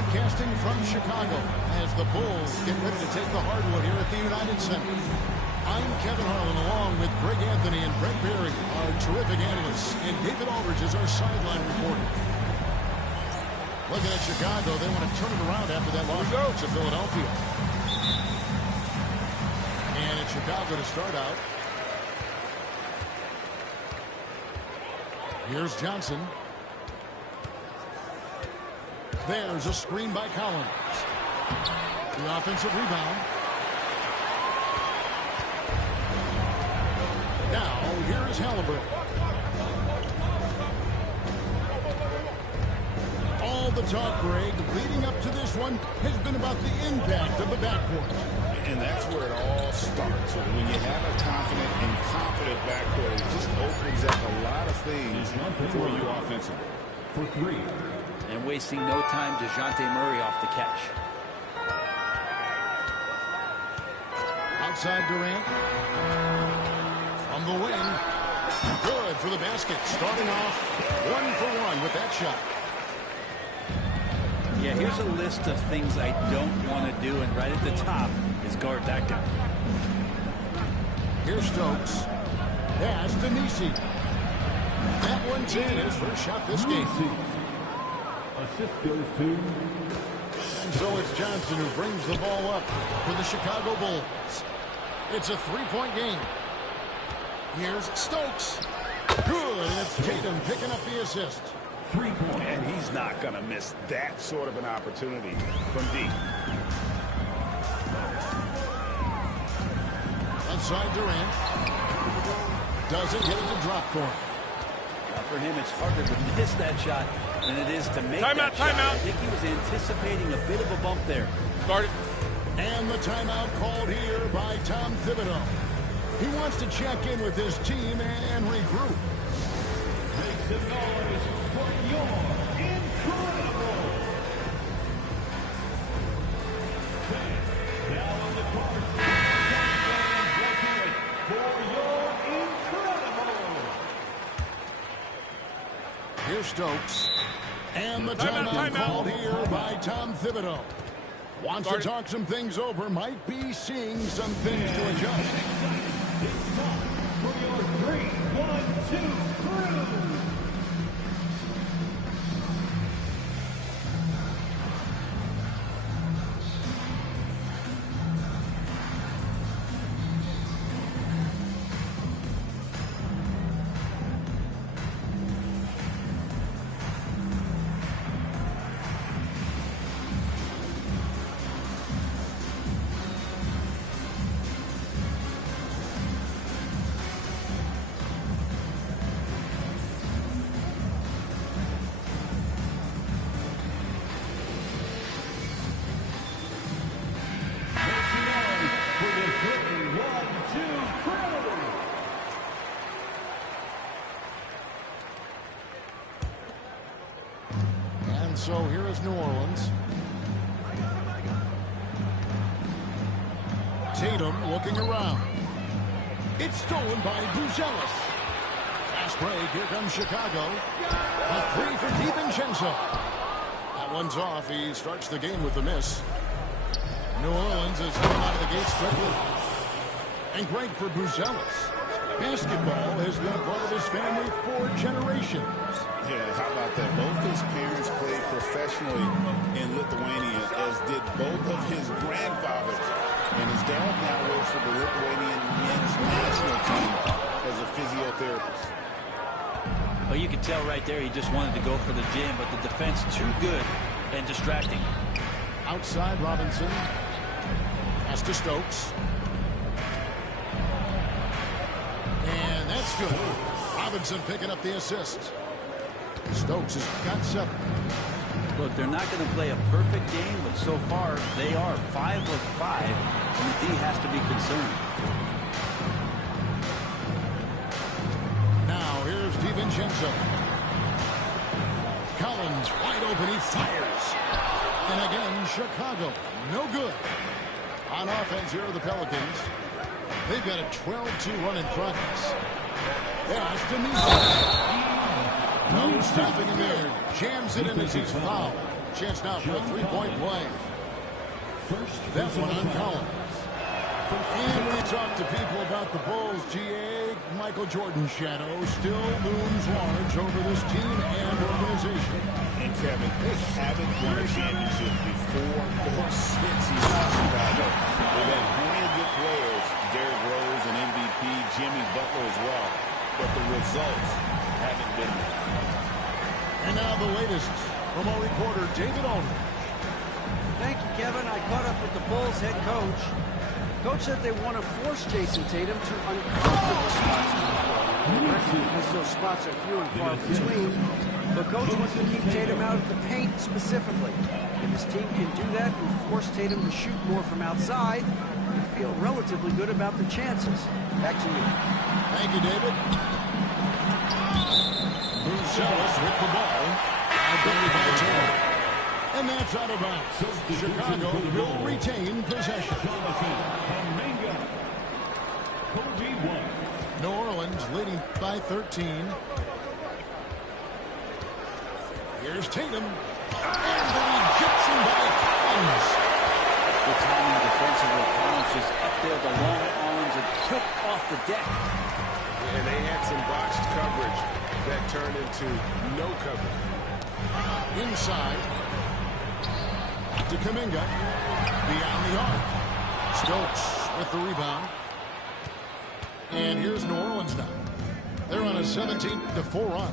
broadcasting from Chicago as the Bulls get ready to take the hardwood here at the United Center. I'm Kevin Harlan along with Greg Anthony and Brett Berry, our terrific analysts, and David Aldridge is our sideline reporter. Looking at Chicago, they want to turn it around after that loss to Philadelphia. And it's Chicago to start out. Here's Johnson. There's a screen by Collins. The offensive rebound. Now, here is Halliburton. All the talk, Greg, leading up to this one has been about the impact of the backcourt. And that's where it all starts. When you have a confident and competent backcourt, it just opens up a lot of things for you offensively. For three. And wasting no time, DeJounte Murray off the catch. Outside Durant. From the wing. Good for the basket. Starting off 1 for 1 with that shot. Yeah, here's a list of things I don't want to do, and right at the top is guard that guy. Here's Stokes. Pass to Nisi. That one's in. His first shot this game. Assist goes to. And so it's Johnson who brings the ball up for the Chicago Bulls. It's a three-point game. Here's Stokes. Good, and it's Tatum picking up the assist. 3 points. And he's not going to miss that sort of an opportunity from deep. Outside Durant. Doesn't get it to drop for him. Now for him, it's harder to miss that shot than it is to make that shot. Timeout. I think he was anticipating a bit of a bump there. Started. And the timeout called here by Tom Thibodeau. He wants to check in with his team and regroup. Make some noise for your incredible. Now on the court. For your incredible. Here's Stokes. And the timeout called here by Tom Thibodeau. Wants to talk some things over. Might be seeing some things to adjust. It's time for your 3, 1, 2 crew. So here is New Orleans. Tatum looking around. It's stolen by Buzelis. Fast break. Here comes Chicago. A three for DiVincenzo. That one's off. He starts the game with the miss. New Orleans is coming out of the gates quickly. And great for Buzelis. Basketball has been a part of his family for generations. Yeah, how about that? Both his parents played professionally in Lithuania, as did both of his grandfathers. And his dad now works for the Lithuanian men's national team as a physiotherapist. Well, you can tell right there he just wanted to go for the gym, but the defense too good and distracting. Outside Robinson. Pass to Stokes. And that's good. Robinson picking up the assist. Stokes has got 7. Look, they're not going to play a perfect game, but so far they are 5 of 5, and the D has to be concerned. Now here's DiVincenzo. Collins wide open. He fires. And again, Chicago. No good. On offense here are the Pelicans. They've got a 12-2 run in progress. Pass to Nisi. No stopping him there. Jams it in as he's fouled. Chance now for a three-point play. That one on Collins. And we talk to people about the Bulls, GA. Michael Jordan's shadow still looms large over this team and organization. And Kevin, they haven't won a championship before or since he left Chicago. They've had plenty of good players, Derrick Rose and MVP, Jimmy Butler as well. But the results haven't been there. And now the latest from our reporter, David Aldridge. Thank you, Kevin. I caught up with the Bulls head coach. Coach said they want to force Jason Tatum to uncomfortable spots on the floor. As those spots are few and far between, but Coach wants to keep Tatum out of the paint specifically. If his team can do that and force Tatum to shoot more from outside, we feel relatively good about the chances. Back to you. Thank you, David. Brucelis with the ball. Outgoing by Tatum. And that's out of bounds. Chicago will retain possession. New Orleans leading by 13. Here's Tatum. And the rejection by Collins. The timing defensively, Collins just up there, the long arms and quick off the deck. And they had some botched coverage that turned into no coverage. Inside to Kuminga. Beyond the arc. Stokes with the rebound. And here's New Orleans now. They're on a 17-4 run.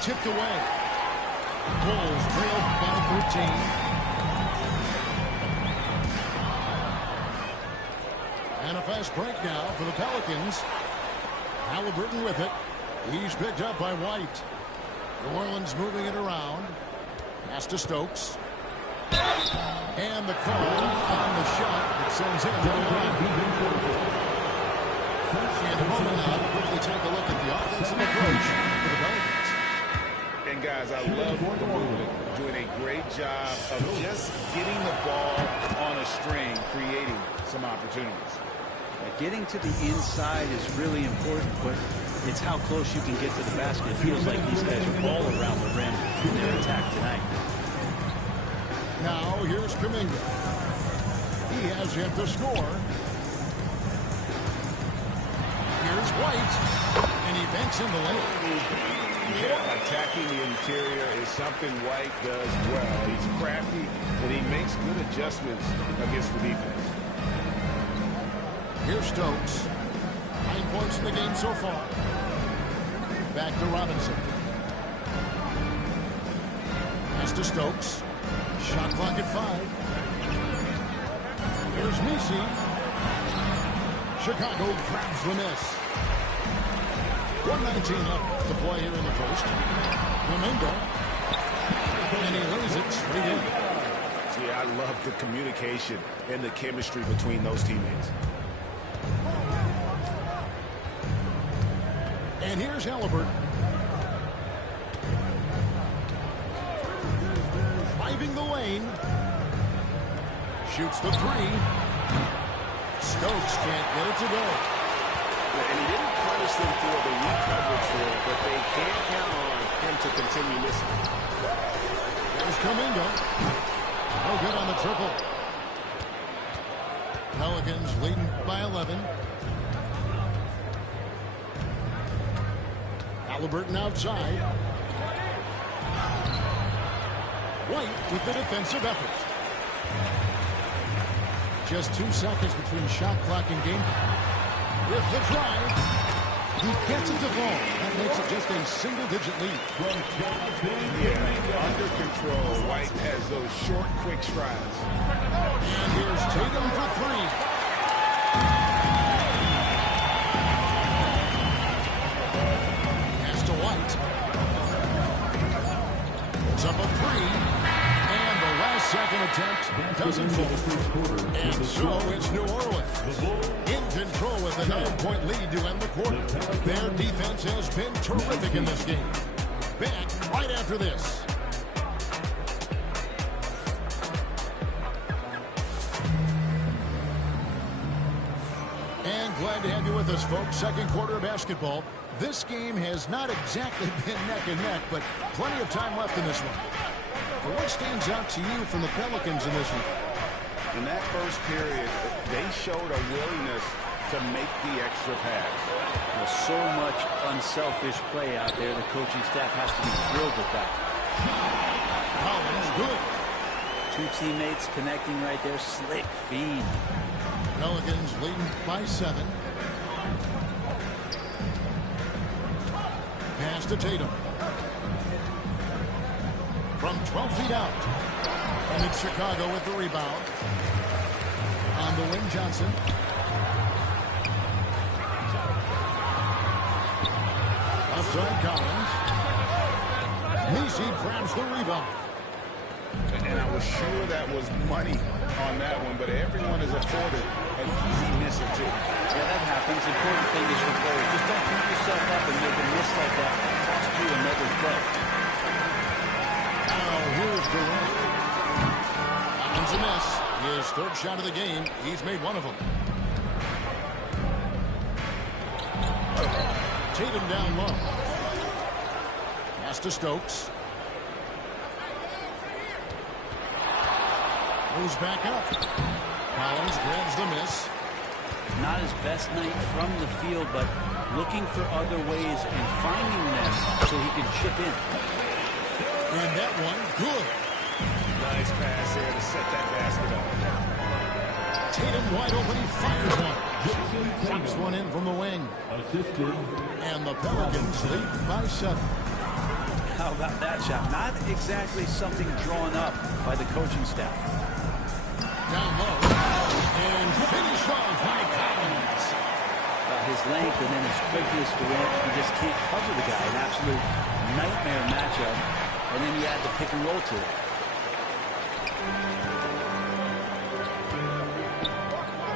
Tipped away. Bulls trailed by 13. And a fast break now for the Pelicans. Halliburton with it. He's picked up by White. New Orleans moving it around. Pass to Stokes. And the call on the shot that sends him to the line. And a moment now to quickly take a look at the offensive approach for the Pelicans. And guys, I love the movement. Doing a great job of just getting the ball on a string, creating some opportunities. Getting to the inside is really important, but it's how close you can get to the basket. It feels like these guys are all around the rim in their attack tonight. Now here's Kuminga. He has yet to score. Here's White. And he banks in the lane. Yeah, attacking the interior is something White does well. He's crafty, and he makes good adjustments against the defense. Here's Stokes. 9 points in the game so far. Back to Robinson. Pass to Stokes. Shot clock at 5. Here's Messi. Chicago grabs the miss. 1:19 left to play here in the first. Kuminga. And he lays it straight in. Yeah, I love the communication and the chemistry between those teammates. And here's Halliburton. Driving the lane. Shoots the three. Stokes can't get it to go. And he didn't punish them for the weak coverage there, but they can't count on him to continue missing. There's Kuminga. No good on the triple. Pelicans leading by 11. Halliburton outside. White with the defensive effort. Just 2 seconds between shot clock and game. With the drive. He gets it to fall. That makes it just a single-digit lead. Yeah, under control. White has those short, quick strides. And here's Tatum for 3. Pass to White. It's up a 3. And the last second attempt doesn't fall. And so it's New Orleans in control with a 9-point lead to end the quarter. Their defense has been terrific in this game. Back right after this. And glad to have you with us, folks. Second quarter of basketball. This game has not exactly been neck and neck, but plenty of time left in this one. But what stands out to you from the Pelicans in this one? In that first period, they showed a willingness to make the extra pass. There's so much unselfish play out there. The coaching staff has to be thrilled with that. Collins, good. Two teammates connecting right there. Slick feed. Pelicans leading by 7. Pass to Tatum. From 12 feet out. And it's Chicago with the rebound. On the wing, Johnson. Outside Collins. Nisi grabs the rebound. And I was sure that was money on that one, but everyone is afforded an easy miss or two. Yeah, that happens. The important thing is for players. Just don't beat yourself up and make a miss like that. Cost you another play. Now here's Durant. Collins a miss. His third shot of the game. He's made one of them. Tatum down low. Pass to Stokes. Moves back up. Collins grabs the miss. Not his best night from the field, but looking for other ways and finding them so he can chip in. And that one, good. Nice pass there to set that basket up. Tatum wide open, he fires one. Drops one in from the wing. Assisted. And the Pelicans lead by 7. How about that shot? Not exactly something drawn up by the coaching staff. Down low. And finished off by Collins. His length and then his quickness, Durant, you just can't cover the guy. An absolute nightmare matchup. And then you add the pick and roll to it.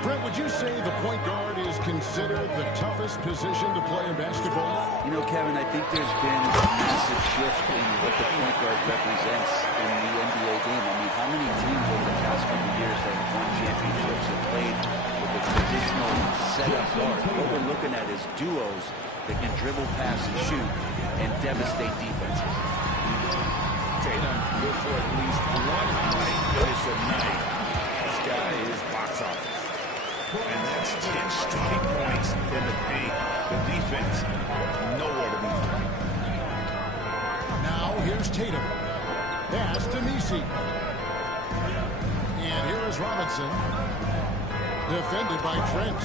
Brent, would you say the point guard is considered the toughest position to play in basketball? You know, Kevin, I think there's been a massive shift in what the point guard represents in the NBA game. I mean, how many teams over the past couple of years that have won championships have played with a traditional setup guard? What we're looking at is duos that can dribble, pass, and shoot and devastate defenses. Tatum good for at least one high finish a night. This guy is box office. And that's 10 straight points in the paint. The defense, nowhere to be found. Now here's Tatum. Pass to Nisi. And here is Robinson. Defended by Trent.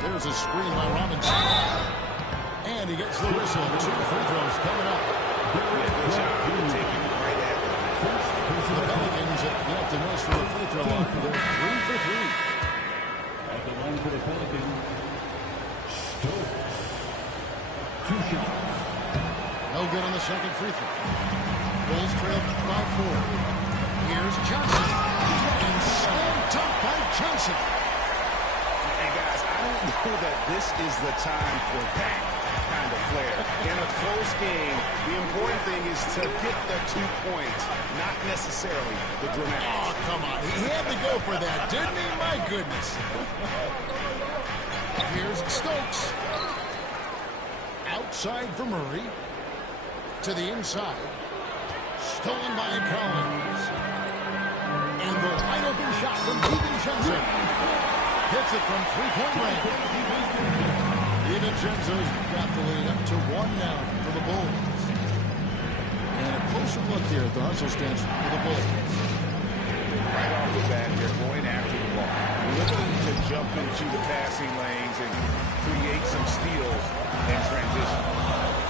There's a screen by Robinson. And he gets the whistle. 2 free throws coming up. Yeah, good job. You can take him right at them. The Pelicans have yet to miss from the free throw line. They're 3 for 3. At the line for the Pelicans, Stokes. 2 shots. No good on the second free throw. Bulls trail by 4. Here's Johnson. And slammed dunk by Johnson. Hey, guys, I don't know that this is the time for that kind of flair. In a close game, the important thing is to get the 2 points, not necessarily the dramatic. Oh, come on. He had to go for that, didn't he? My goodness. Here's Stokes. Outside for Murray. To the inside. Stolen by Collins. And the wide open shot from DiVincenzo. Hits it from 3-point range. DiVincenzo's got the lead up to 1 now for the Bulls. And a closer look here at the hustle stance for the Bulls. Right off the bat, they're going after the ball, looking to jump into the passing lanes and create some steals and transition.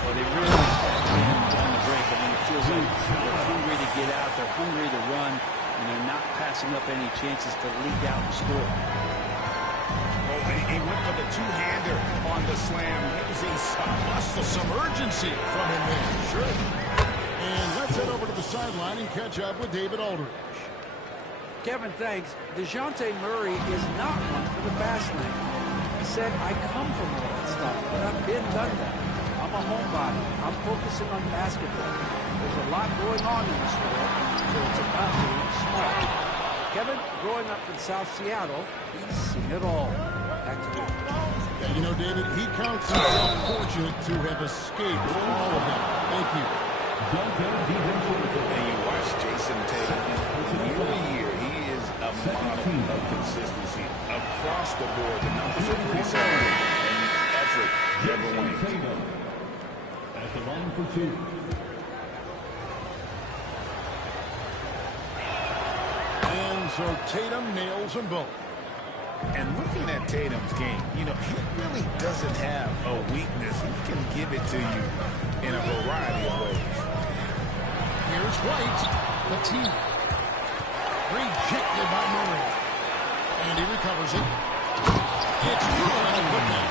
Well, they really on the break. I mean, it feels like they're hungry to get out, they're hungry to run, and they're not passing up any chances to leak out and score. Oh, and he went for the two-hander on the slam, using some muscle, Some urgency from him there. Sure. And let's head over to the sideline and catch up with David Aldridge. Kevin, thanks. DeJounte Murray is not one for the fast lane. He said, I come from all that stuff, but I've been done that. I'm a homebody. I'm focusing on basketball. There's a lot going on in this world, so it's about being smart. Kevin, growing up in South Seattle, he's seen it all. Back to you. David, he counts himself fortunate to have escaped all of that. Thank you. And you watch Jason Tatum. Year to year, he is a model of consistency. Across the board, the numbers are pretty solid, and the effort never wanes. At the line for two. And so Tatum nails them both. And looking at Tatum's game, you know, he really doesn't have a weakness. He can give it to you in a variety of ways. Here's White. The team. Rejected by Murray. And he recovers it. It's through and a putdown.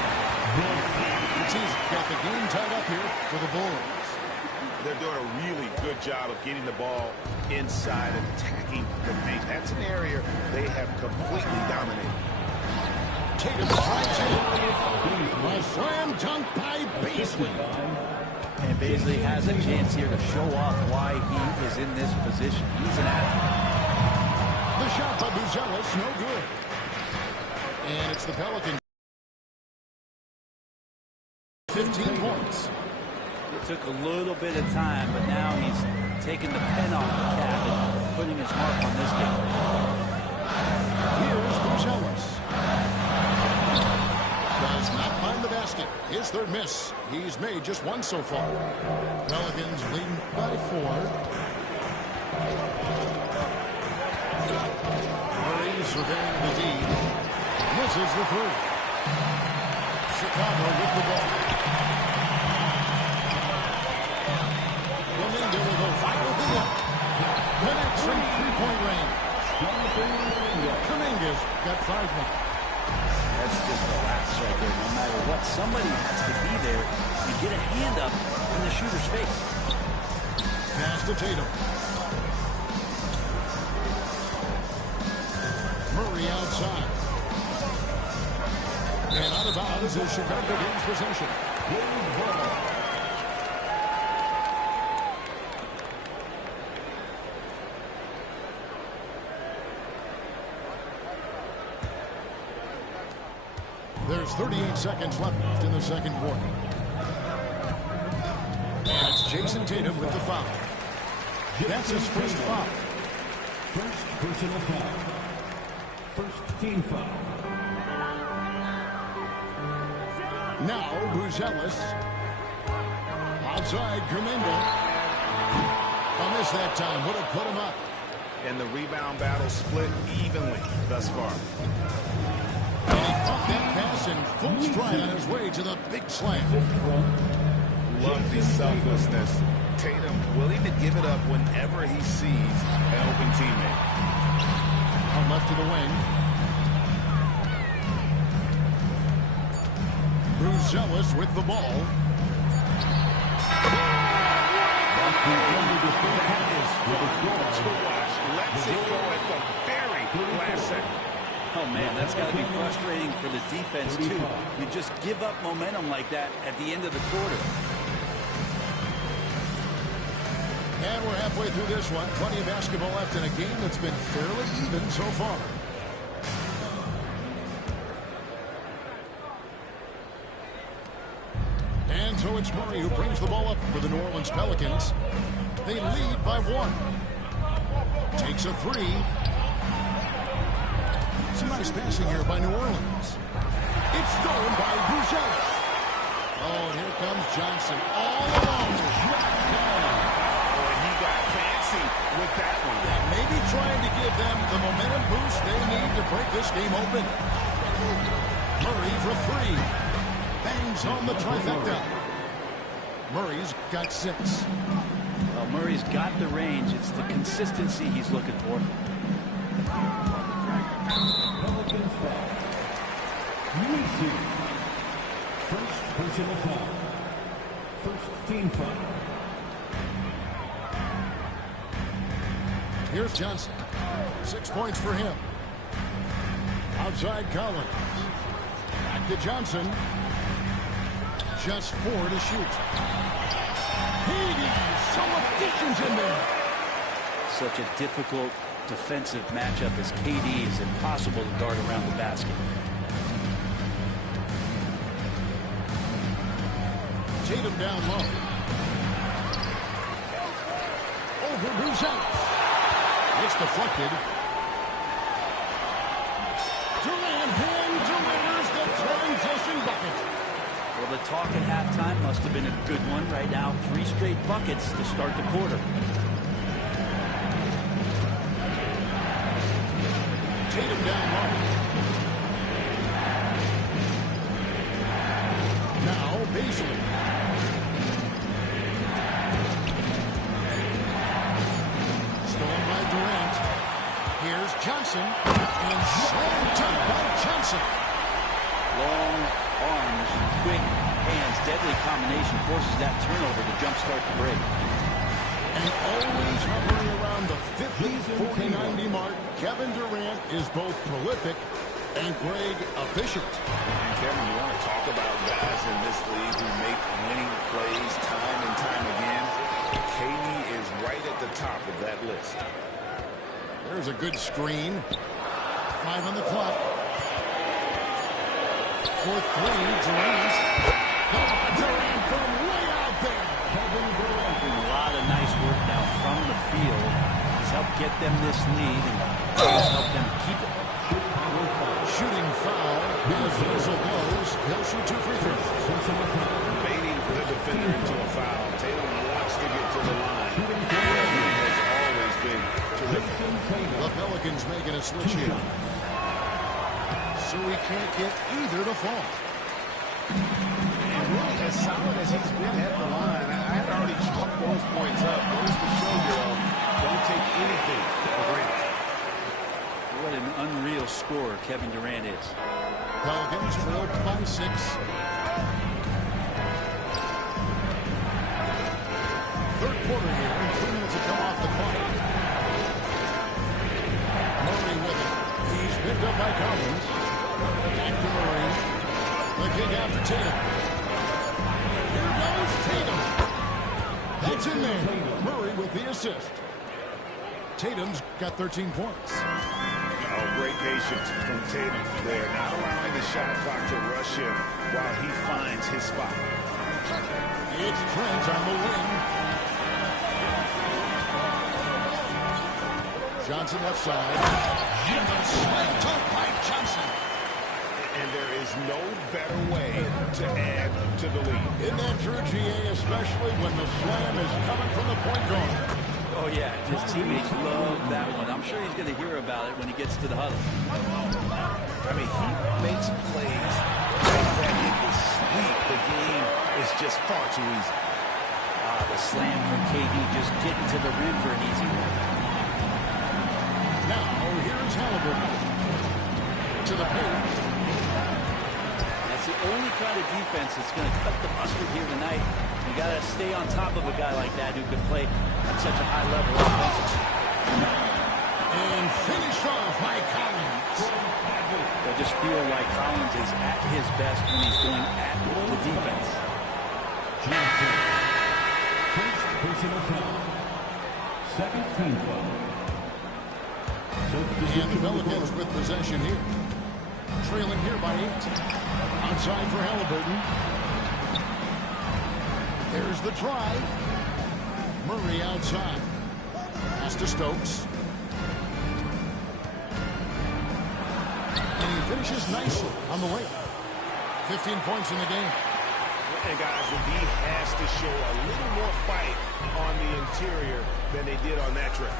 The team's got the game tied up here for the Bulls. They're doing a really good job of getting the ball inside and attacking the paint. That's an area they have completely dominated. Tatum strikes it. A slam dunk by Beasley. And Beasley has a chance here to show off why he is in this position. He's an athlete. The shot by Buzelis, no good. And it's the Pelicans. 15 points. It took a little bit of time, but now he's taking the pen off the cap and putting his mark on this game. Here's Buzelis. Does not find the basket. His third miss. He's made just one so far. Pelicans leading by 4. Murray surveying the D. Misses the 3. Chicago with the ball. Domingo with a final hit. Connects from three-point range. Dominguez got 5 more. That's just a lapse right there. No matter what, somebody has to be there to get a hand up in the shooter's face. Pass to Tatum. Murray outside. And out of bounds as Chicago gains possession. There's 38 seconds left in the second quarter. And it's Jason Tatum with the foul. That's his first foul. First personal foul. First team foul. Now Buzelis. Outside Kuminga. A miss that time. Would have put him up. And the rebound battle split evenly thus far. And he caught that pass in full stride on his way to the big slam. Love the selflessness. Tatum willing to give it up whenever he sees an open teammate. On left to the wing. Buzelis with the ball. That is fun to watch. Let's it go at the very last second. Oh, man, that's got to be frustrating for the defense, too. You just give up momentum like that at the end of the quarter. And we're halfway through this one. Plenty of basketball left in a game that's been fairly even so far. And so it's Murray who brings the ball up for the New Orleans Pelicans. They lead by 1. Takes a 3. Some nice passing here by New Orleans. It's stolen by Buzelis. Oh, and here comes Johnson all alone. Oh, and he got fancy with that one. Yeah, maybe trying to give them the momentum boost they need to break this game open. Murray for 3. Bangs on the trifecta. Murray's got 6. Well, Murray's got the range. It's the consistency he's looking for. Pelicans foul. First personal foul. First team foul. Here's Johnson. 6 points for him. Outside Collins. Back to Johnson. Just 4 to shoot. He's so efficient in there. Such a difficult defensive matchup as KD is impossible to guard around the basket. Tatum down low. Over Buzelis. It's deflected. Durant delivers the transition bucket. Well, the talk at halftime must have been a good one. Right now, 3 straight buckets to start the quarter. Tatum down low. Now, Beasley. Stolen by Durant. Here's Johnson. And slammed dunk by Johnson. Long arms, quick hands, deadly combination forces that turnover to jumpstart the break. And always hovering around the 50, 40, 90 mark, Kevin Durant is both prolific and, Greg, efficient. And Kevin, you want to talk about guys in this league who make winning plays time and time again? KD is right at the top of that list. There's a good screen. 5 on the clock. For 3, Durant. Durant from way out there. Kevin Durant. A lot of nice work now from the field. He's helped get them this lead and helped them keep it. Shooting foul. As the whistle blows, he'll shoot 2 free throws. Baiting the defender into a foul. Tatum wants to get to the line. He has always been terrific. The Pelicans making a switch here. So we can't get either to fall. And really, as solid as he's been at the line, I had already chalked those points up. Goes to show you, don't take anything for granted. What an unreal scorer Kevin Durant is. Pelicans trailed by 6. Third quarter here, and 3 minutes to come off the clock. Murray with it. He's picked up by Collins. Back to Murray. The kick out to Tatum. Here goes Tatum. That's in there. Murray with the assist. Tatum's got 13 points. Oh, great patience from Tatum there. Not allowing the shot clock to rush him while he finds his spot. It's Trent on the wing. Johnson left side. And a slam dunk by Johnson. And there is no better way to add to the lead. Isn't that true, GA, especially when the slam is coming from the point guard? Oh, yeah, his teammates love that one. I'm sure he's going to hear about it when he gets to the huddle. I mean, he makes plays like that in his sleep. The game is just far too easy. The slam from KD just getting to the rim for an easy one. Now, here's Halliburton. To the paint. That's the only kind of defense that's going to cut the mustard here tonight. You got to stay on top of a guy like that who can play at such a high level offensively. And finished off by Collins. I just feel like Collins is at his best when he's going at the defense. Johnson. First personal foul. Second team foul. And the Pelicans with possession here. Trailing here by 8. Outside for Halliburton. There's the drive. Murray outside. Pass to Stokes. And he finishes nicely on the way. 15 points in the game. And guys, the D has to show a little more fight on the interior than they did on that trip.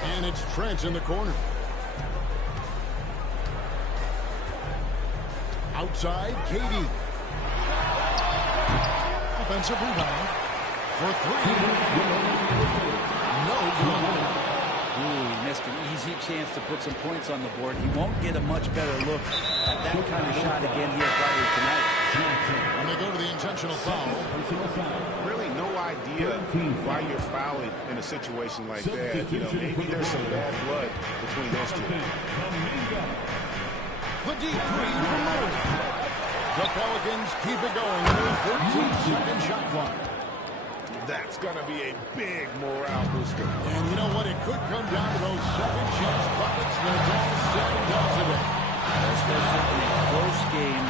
And it's Trent in the corner. Outside, KD. Offensive rebound for 3. No good. Ooh, he missed an easy chance to put some points on the board. He won't get a much better look at that kind of shot again here probably tonight. And they go to the intentional foul. Really no idea why you're fouling in a situation like that. You know, maybe there's some bad blood between those two. The deep 3 from Murray. The Pelicans keep it going with a 13-second shot clock. That's going to be a big morale booster. And you know what? It could come down to those second chance buckets when it's all said and done today. Especially in a close game,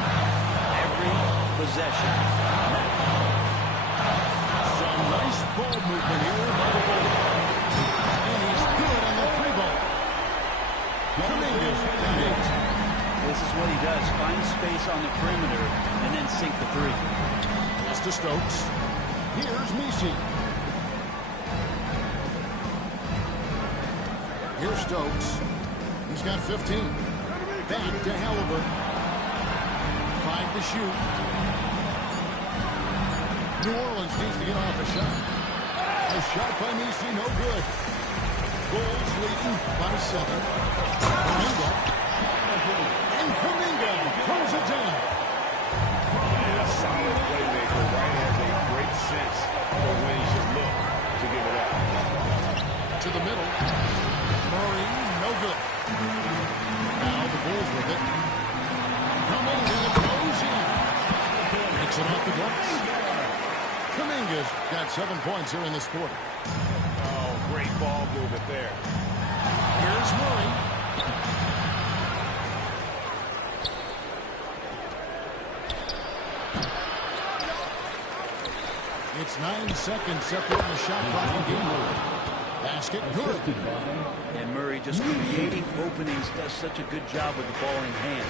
Some nice ball movement here by the Bulls. And he's good on the three ball. Kuminga's got 8. This is what he does. Find space on the perimeter and then sink the three. Pass to Stokes. Here's Messi. Here's Stokes. He's got 15. Back to Halliburton. 5 to shoot. New Orleans needs to get off a shot. A shot by Messi, no good. Bulls leading by 7. Kuminga. And Kuminga throws it down. And a solid playmaker. White has a great sense for when he should look to give it up. To the middle. Murray, no good. Now the Bulls with it. Kuminga goes in. Makes it off the glass. Kuminga's got 7 points here in this quarter. Oh, great ball movement there. Here's Murray. It's 9 seconds separating the shot clock and game over. Basket good. And Murray just creating openings, does such a good job with the ball in hand.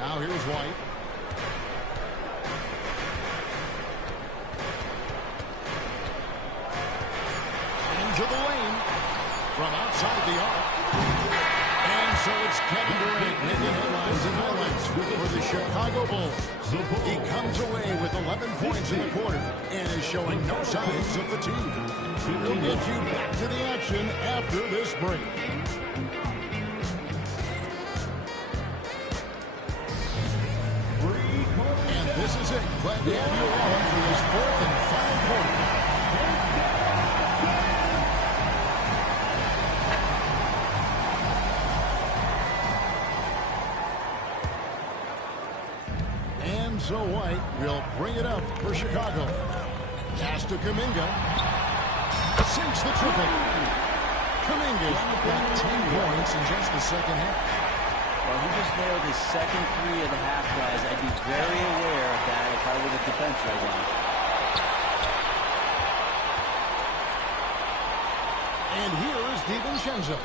Now here's White. Into the lane. From outside the arc. And so it's Kevin Durant making headlines and highlights for the Chicago Bulls. He comes away with 11 points in the quarter and is showing no signs of fatigue. We'll get you back to the action after this break. And this is it. Glad to have you along for this 4th and final quarter. And so White will bring it up for Chicago. Pass to Kuminga. Sinks the triple. Kuminga's got 10 points in just the second half. Well, he just nailed his second three of the half, guys. I'd be very aware of that if I were the defense right now. And here is DiVincenzo.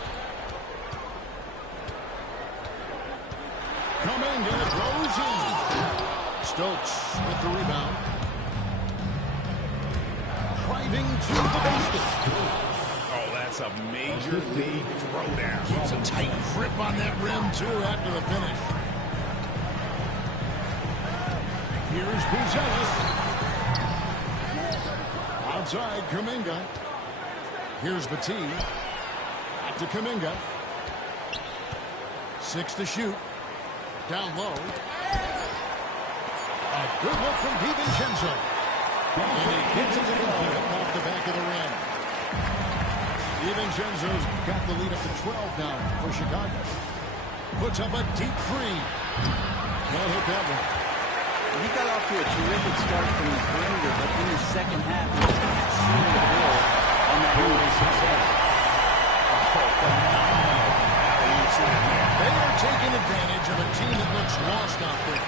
Kuminga goes in. Stokes with the rebound. Driving to the basket. Oh, that's a major league throwdown. Keeps a tight grip on that rim, too, after the finish. Here's Buzelis. Outside, Kuminga. Here's Batum. Back to Kuminga. 6 to shoot. Down low. A good look from DiVincenzo. And he hits it off the back of the rim. DiVincenzo's got the lead up to 12 now for Chicago. Puts up a deep three. Can't hit that one. He got off to a terrific start from the perimeter, but in the second half, he was not seeing the ball on that early success. They are taking advantage of a team that looks lost out there.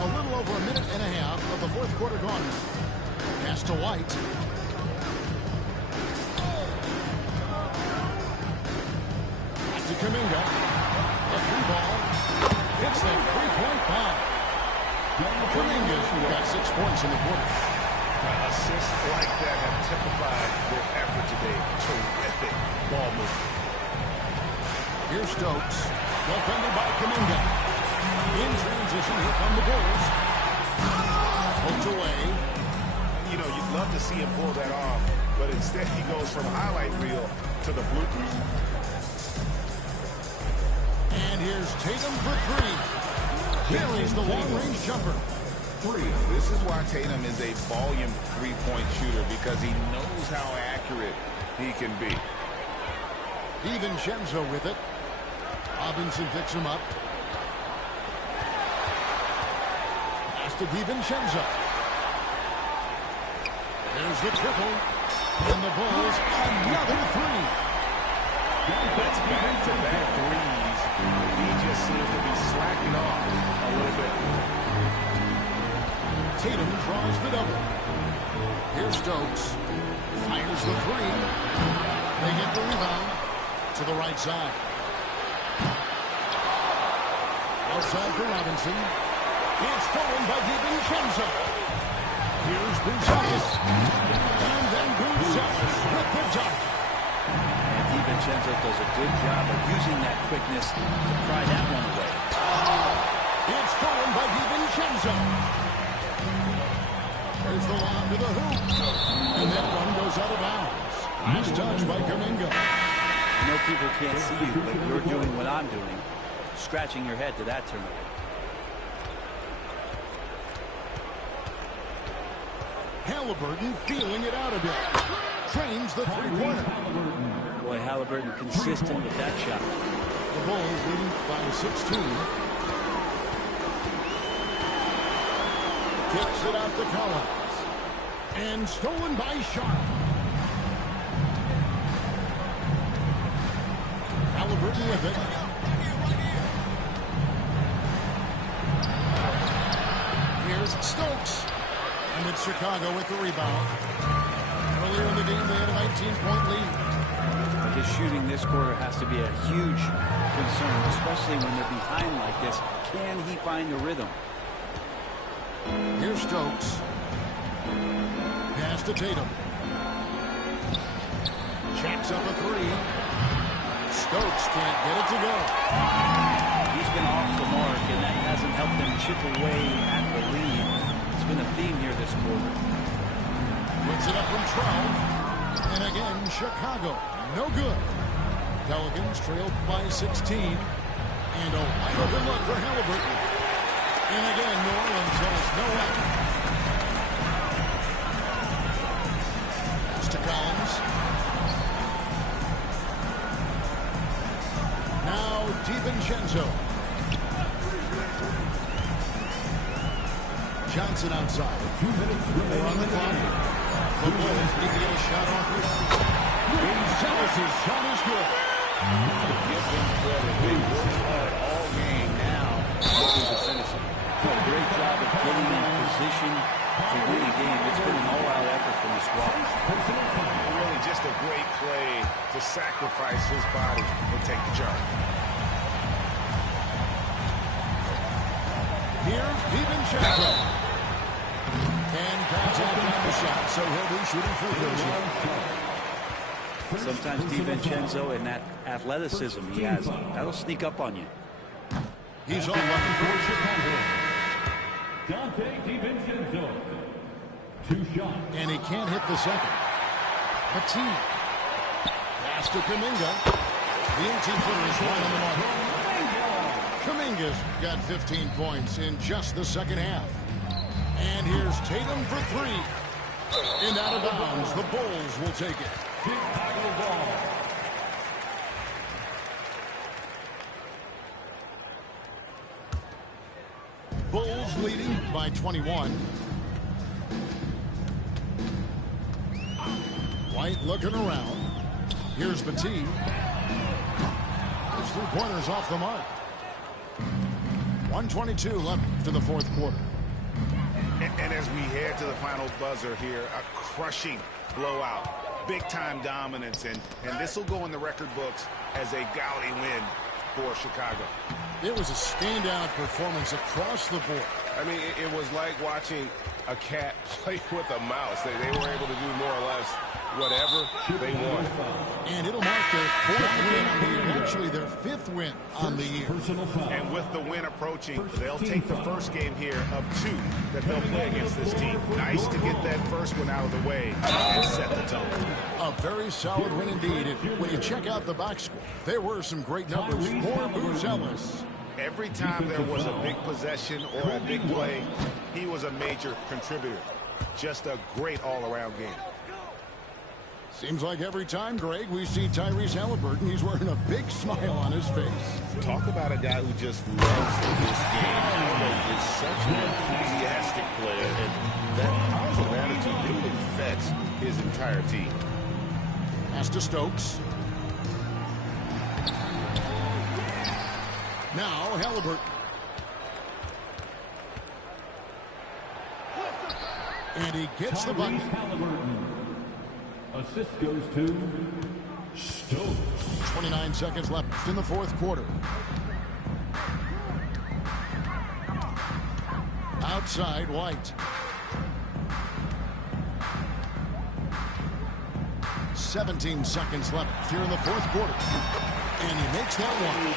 A little over a minute and a half of the fourth quarter gone. Pass to White. Back to Kuminga. A three ball. Hits the three-point bomb. Kuminga's got 6 points in the quarter. Assists like that have typified their effort today. Terrific ball movement. Here's Stokes. Defended by Kuminga. In transition, here come the Bulls. Poked away. You know, you'd love to see him pull that off, but instead he goes from highlight reel to the bloopers. And here's Tatum for 3. Buries the long-range jumper. This is why Tatum is a volume three-point shooter, because he knows how accurate he can be. DiVincenzo with it. Robinson picks him up. Pass to DiVincenzo. There's the triple. And the Bulls, another three. That's back-to-back threes. He just seems to be slacking off a little bit. Tatum draws the double. Here's Stokes. Fires the three. They get the rebound to the right side. Outside for Robinson. It's stolen by DiVincenzo. Here's Buzelis. And then Buzelis with the dunk. And DiVincenzo does a good job of using that quickness to pry that one away. It's stolen by DiVincenzo. There's the lob to the hoop. And that one goes out of bounds. Nice touch by Kuminga. I know people can't see you, but you're doing what I'm doing. Scratching your head to that turnover. Halliburton feeling it out a bit. Trains the three-pointer. Boy, Halliburton consistent with that shot. The Bulls leading by 16. Kicks it out to Collins. And stolen by Sharp. Halliburton with it. Here's Stokes. And it's Chicago with the rebound. Earlier in the game, they had a 19-point lead. His shooting this quarter has to be a huge concern, especially when they're behind like this. Can he find the rhythm? Here's Stokes. Pass to Tatum. Jacks up a three. Stokes can't get it to go. He's been off the mark, and that hasn't helped them chip away at the lead. It's been a theme here this quarter. Puts it up from 12. And again, Chicago. No good. Pelicans trailed by 16. And a wide open look for Halliburton. And again, New Orleans has no help. Pass to Collins. Now DiVincenzo. Johnson outside. 4 on the clock. The Bulls need to get a shot off here. Buzelis' shot is good. Give him credit. They worked hard all game now. Looking to finish it. Did a great job of getting in position to win a game. It's been an all-out effort from the squad. Really just a great play to sacrifice his body and take the charge. Here's DiVincenzo. And contact on the shot, so he'll be shooting free throws here. Sometimes DiVincenzo and that athleticism he has, that'll sneak up on you. He's on one for Chicago. Dante DiVincenzo. 2 shots. And he can't hit the second. Petit. Pass to Kuminga. The 18-footer is one on the mark. Kuminga's got 15 points in just the second half. And here's Tatum for 3. And out of bounds, the Bulls will take it. Chicago ball. Bulls leading by 21. White looking around. Here's Petit. His 3-pointers off the mark. 1:22 left in the fourth quarter. And as we head to the final buzzer here, a crushing blowout, big-time dominance, and this will go in the record books as a gaudy win for Chicago. It was a standout performance across the board. I mean, it was like watching a cat play with a mouse. They were able to do more or less whatever they wanted. And it'll mark their 4th win on the year. Actually, their 5th win on the year. And with the win approaching, they'll take the first game here of 2 that they'll play against this team. Nice to get that first one out of the way and set the tone. A very solid win indeed. And when you check out the box score, there were some great numbers for Buzelis. Every time there was a big possession or a big play, he was a major contributor. Just a great all-around game. Seems like every time, Greg, we see Tyrese Halliburton, he's wearing a big smile on his face. Talk about a guy who just loves this game. He is such an enthusiastic player, and that positive attitude really affects his entire team. Pass to Stokes. Now Halliburton. And he gets the bucket. Halliburton. Assist goes to Stokes. 29 seconds left in the fourth quarter. Outside White. 17 seconds left here in the fourth quarter. And he makes that one.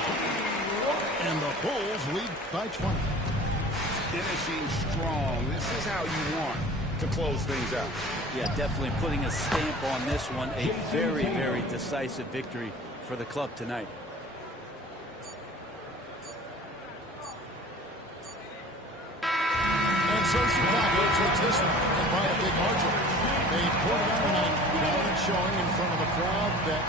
And the Bulls lead by 20. Finishing strong. This is how you want to close things out. Yeah, definitely putting a stamp on this one. A very, very decisive victory for the club tonight. And so Chicago takes this one by a big margin. They pulled out tonight, showing in front of a crowd that